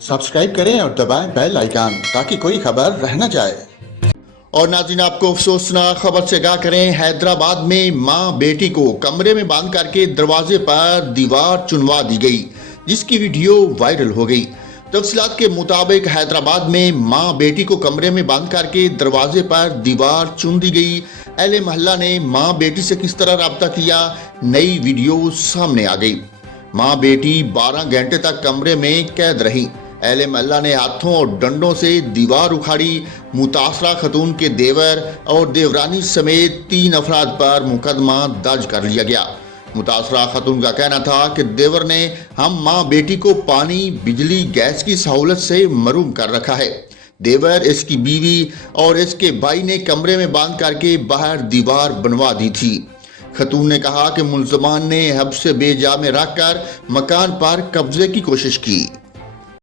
Subscribe करें और दबाएं बेल आइकन ताकि कोई खबर रह न जाए। और नाज़रीन, आपको अफसोसनाक खबर से आगाह करें, हैदराबाद में मां बेटी को कमरे में बांध करके दरवाजे पर दीवार चुनवा दी गई, जिसकी वीडियो वायरल हो गई। तफसीलात के मुताबिक हैदराबाद में मां बेटी को कमरे में बांध करके दरवाजे पर दीवार चुन दी गई। अहले मोहल्ला ने मां बेटी से किस तरह राब्ता किया, नई वीडियो सामने आ गई। मां बेटी 12 घंटे तक कमरे में कैद रही। अहले मोहल्ला ने हाथों और डंडों से दीवार उखाड़ी। मुतासरा खतून के देवर और देवरानी समेत 3 अफराद पर मुकदमा दर्ज कर लिया गया। मुतासरा खतून का कहना था कि देवर ने हम मां बेटी को पानी, बिजली, गैस की सहूलत से महरूम कर रखा है। देवर, इसकी बीवी और इसके भाई ने कमरे में बांध करके बाहर दीवार बनवा दी थी। खतून ने कहा कि मुल्ज़मान ने हब्स बेजा में रखकर मकान पर कब्जे की कोशिश की।